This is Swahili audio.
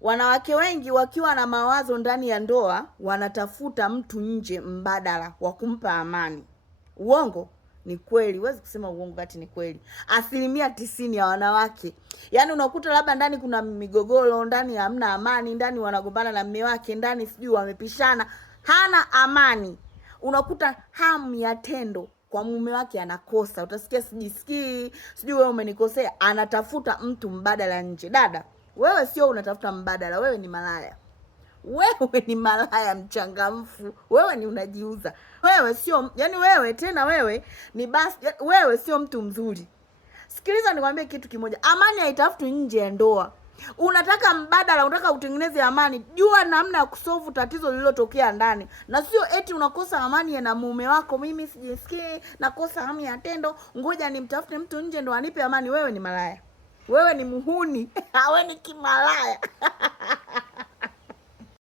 Wanawake wengi wakiwa na mawazo ndani ya ndoa wanatafuta mtu nje mbadala wa kumpa amani. Uongo? Ni kweli. Huwezi kusema uongo kati ni kweli. 90% ya wanawake, yaani unakuta labda ndani kuna migogoro, ndani hamna amani, ndani wanagombana na mume wake, ndani sijui wamepishana, hana amani. Unakuta hamu ya tendo kwa mume wake anakosa. Utasikia sijisikii, sijui wewe umenikosea, anatafuta mtu mbadala nje. Dada, wewe sio unatafuta mbadala, wewe ni malaya. Wewe ni malaya mchangamfu. Wewe ni unajiuza. Wewe sio, yani wewe tena wewe ni basi, wewe sio mtu mzuri. Sikiliza nikwambie kitu kimoja. Amani haitafutwi nje ya ndoa. Unataka mbadala, unataka utengeneze amani, jua namna ya kusolve tatizo lililotokea ndani. Na sio eti unakosa amani na mume wako, mimi sijisikii, nakosa hamu ya tendo, ngoja nimtafute mtu nje ndo anipe amani. Wewe ni malaya. Wewe ni muhuni. Wewe ni kimalaya.